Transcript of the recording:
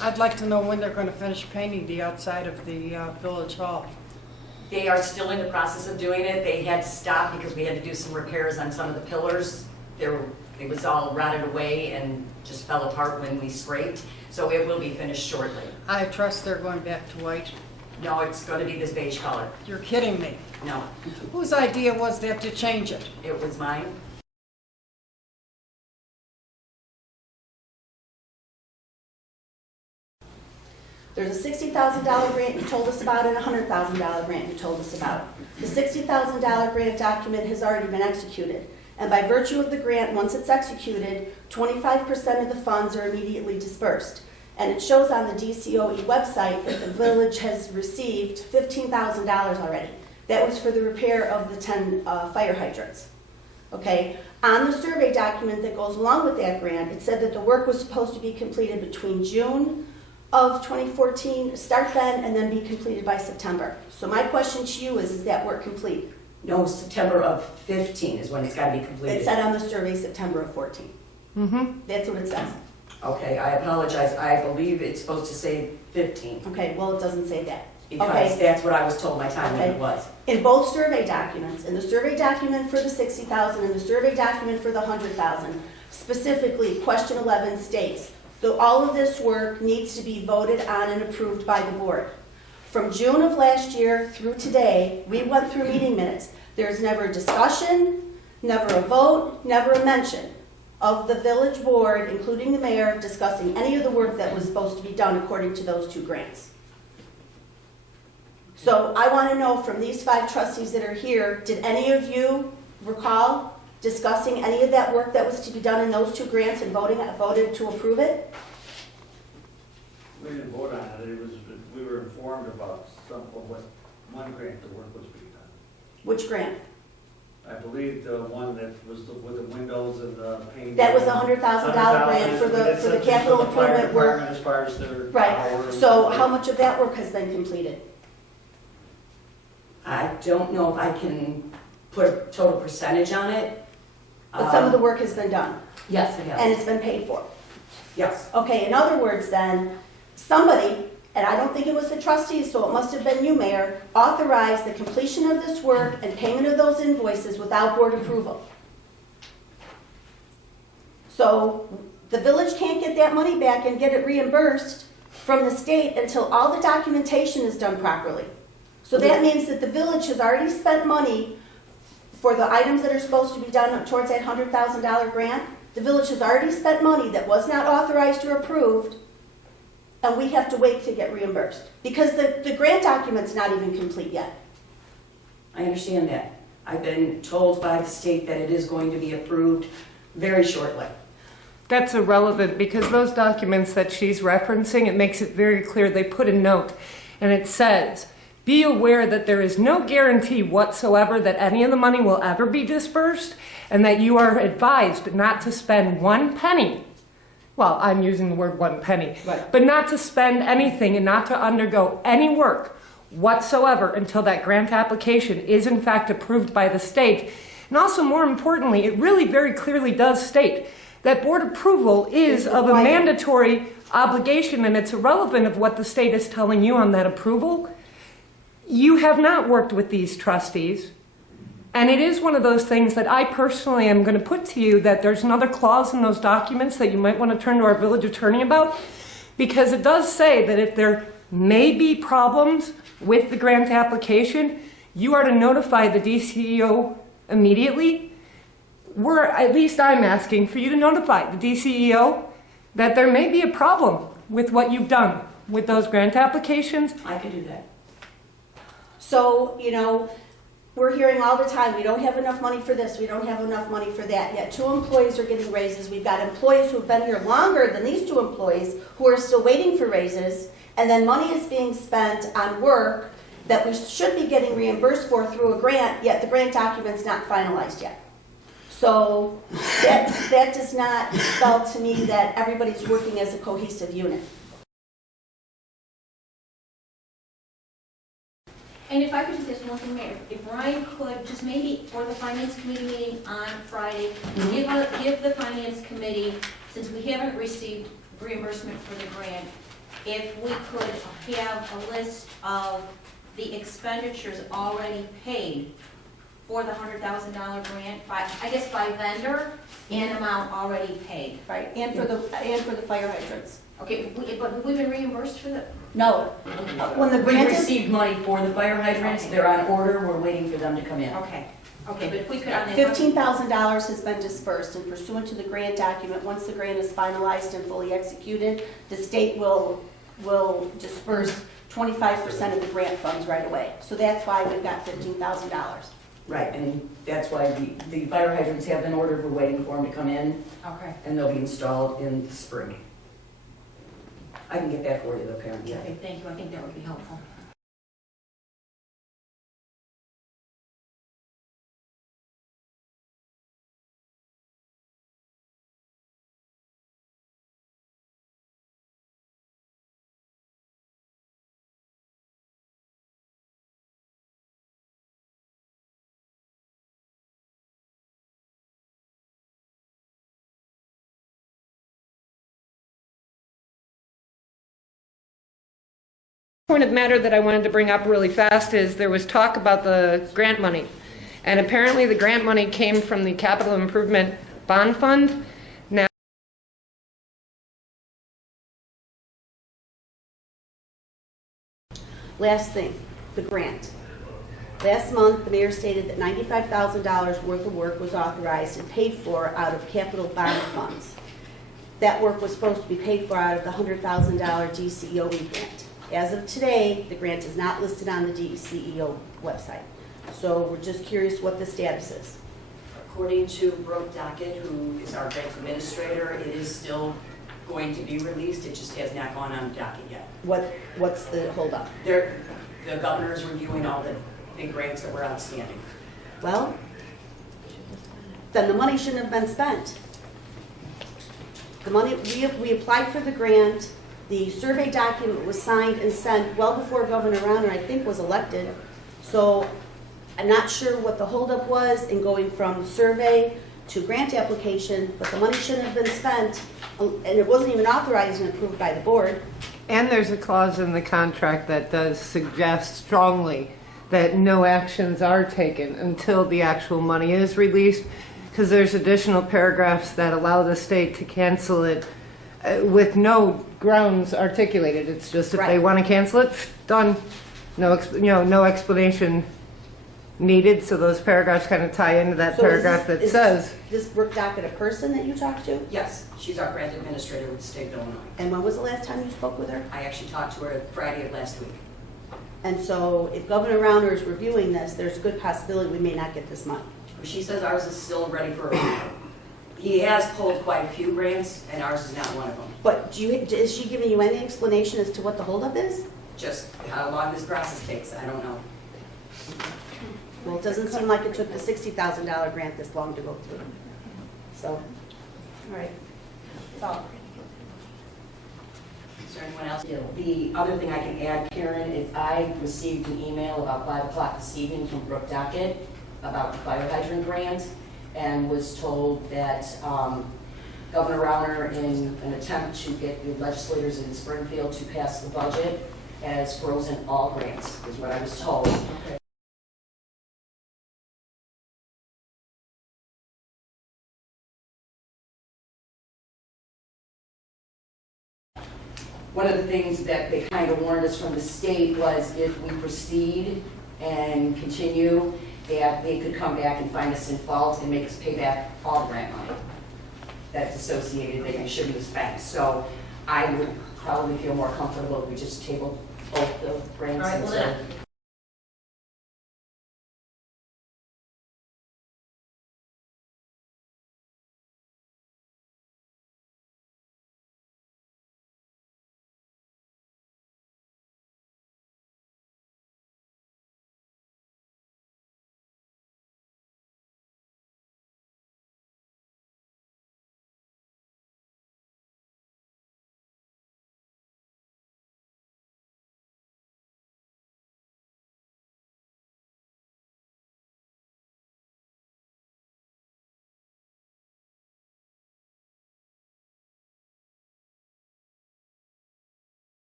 I'd like to know when they're going to finish painting the outside of the village hall. They are still in the process of doing it. They had to stop because we had to do some repairs on some of the pillars. It was all rotted away and just fell apart when we scraped. So it will be finished shortly. I trust they're going back to white. No, it's going to be this beige color. You're kidding me. No, Whose idea was that to change it? it was mine. There's a $60,000 grant you told us about and a $100,000 grant you told us about. The $60,000 grant document has already been executed. And by virtue of the grant, once it's executed, 25% of the funds are immediately dispersed. And it shows on the DCOE website that the village has received $15,000 already. That was for the repair of the 10 fire hydrants. Okay? On the survey document that goes along with that grant, it said that the work was supposed to be completed between June of 2014, start then, and then be completed by September. So my question to you is that work complete? No, September of 15 is when it's got to be completed. It said on the survey September of 14. Mm-hmm. That's what it says. Okay, I apologize. I believe it's supposed to say 15 Okay, well, it doesn't say that. because Okay. that's what I was told my timeline Okay. was. In both survey documents, in the survey document for the 60,000 and the survey document for the 100,000, specifically, question 11 states, that all of this work needs to be voted on and approved by the board. From June of last year through today, we went through meeting minutes. There's never a discussion, never a vote, never a mention of the village board, including the mayor, discussing any of the work that was supposed to be done according to those two grants. So I want to know from these 5 trustees that are here, did any of you recall discussing any of that work that was to be done in those 2 grants and voted to approve it? We didn't vote on it, we were informed about some of what, one grant, the work was being done. Which grant? I believe the one that was with the windows and the painting. That was a $100,000 grant for the capital improvement work. As far as their Right, hours. so how much of that work has been completed? I don't know if I can put a total percentage on it. But some of the work has been done, Yes, it has. and it's been paid for. Yes. Okay, in other words then, somebody, and I don't think it was the trustees, so it must have been you, Mayor, authorized the completion of this work and payment of those invoices without board approval. So the village can't get that money back and get it reimbursed from the state until all the documentation is done properly. So that means that the village has already spent money for the items that are supposed to be done towards that $100,000 grant. The village has already spent money that was not authorized or approved, and we have to wait to get reimbursed. Because the grant document's not even complete yet. I understand that. I've been told by the state that it is going to be approved very shortly. That's irrelevant because those documents that she's referencing, it makes it very clear. They put a note and it says, be aware that there is no guarantee whatsoever that any of the money will ever be dispersed and that you are advised not to spend 1 penny. Well, I'm using the word 1 penny, Right. but not to spend anything and not to undergo any work whatsoever until that grant application is in fact approved by the state. And also, more importantly, it really very clearly does state that board approval is of a mandatory obligation, and it's irrelevant of what the state is telling you on that approval. You have not worked with these trustees, and it is one of those things that I personally am going to put to you that there's another clause in those documents that you might want to turn to our village attorney about, because it does say that if there may be problems with the grant application, you are to notify the DCEO immediately. At least I'm asking for you to notify the DCEO that there may be a problem with what you've done with those grant applications. I can do that. So, you know, we're hearing all the time, we don't have enough money for this, we don't have enough money for that, yet 2 employees are getting raises. We've got employees who've been here longer than these 2 employees who are still waiting for raises, and then money is being spent on work that we should be getting reimbursed for through a grant, yet the grant document's not finalized yet. So that does not spell to me that everybody's working as a cohesive unit. And if I could just ask one thing, Mayor, if Ryan could just maybe for the finance committee meeting on Friday, give the finance committee, since we haven't received reimbursement for the grant, if we could have a list of the expenditures already paid for the $100,000 grant, by, I guess by vendor, and amount already paid. Right, and for the fire hydrants. Okay, but have we been reimbursed for the, No, when the We grant is, received money for the fire hydrants, they're on order, we're waiting for them to come in. okay, but if we could on that. $15,000 has been dispersed, and pursuant to the grant document, once the grant is finalized and fully executed, the state will disperse 25% of the grant funds right away. So that's why we've got $15,000. Right, and that's why the fire hydrants have been ordered, we're waiting for them to come in, Okay. and they'll be installed in the spring. I can get that for you though, Karen. Okay, thank you, I think that would be helpful. Point of matter that I wanted to bring up really fast is there was talk about the grant money. And apparently the grant money came from the Capital Improvement Bond Fund. Now, Last thing, the grant. Last month, the mayor stated that $95,000 worth of work was authorized and paid for out of capital bond funds. That work was supposed to be paid for out of the $100,000 DCEO grant. As of today, the grant is not listed on the DCEO website. So we're just curious what the status is. According to Brooke Dockett, who is our grant administrator, it is still going to be released, it just has not gone on the docket yet. What's the holdup? The governor is reviewing all the big grants that were outstanding. Well, then the money shouldn't have been spent. The money, we applied for the grant, the survey document was signed and sent well before Governor Rauner, I think, was elected. So I'm not sure what the holdup was in going from survey to grant application, but the money shouldn't have been spent, and it wasn't even authorized and approved by the board. and there's a clause in the contract that does suggest strongly that no actions are taken until the actual money is released, because there's additional paragraphs that allow the state to cancel it with no grounds articulated. It's just if they Right. want to cancel it, done. No explanation needed. So those paragraphs kind of tie into that So is paragraph this- that is says. this Brooke Dockett a person that you talked to? Yes, she's our grant administrator with the state of Illinois. And when was the last time you spoke with her? I actually talked to her Friday of last week. And so if Governor Rauner is reviewing this, there's a good possibility we may not get this money. She says ours is still ready for review. He has pulled quite a few grants, and ours is not one of them. But is she giving you any explanation as to what the holdup is? Just how long this process takes, I don't know. Well, it doesn't seem like it took the $60,000 grant this long to go through. So, all right. That's all. Is there anyone else? The other thing I can add, Karen, is I received an email about 5 o'clock this evening from Brooke Dockett about the fire hydrant grant, and was told that Governor Rauner, in an attempt to get the legislators in Springfield to pass the budget, has frozen all grants, is what I was told. One of the things that they kind of warned us from the state was if we proceed and continue, that they could come back and find us in fault and make us pay back all the grant money that's associated that we shouldn't have spent. So I would probably feel more comfortable if we just tabled both the grants. All right, well, until- then,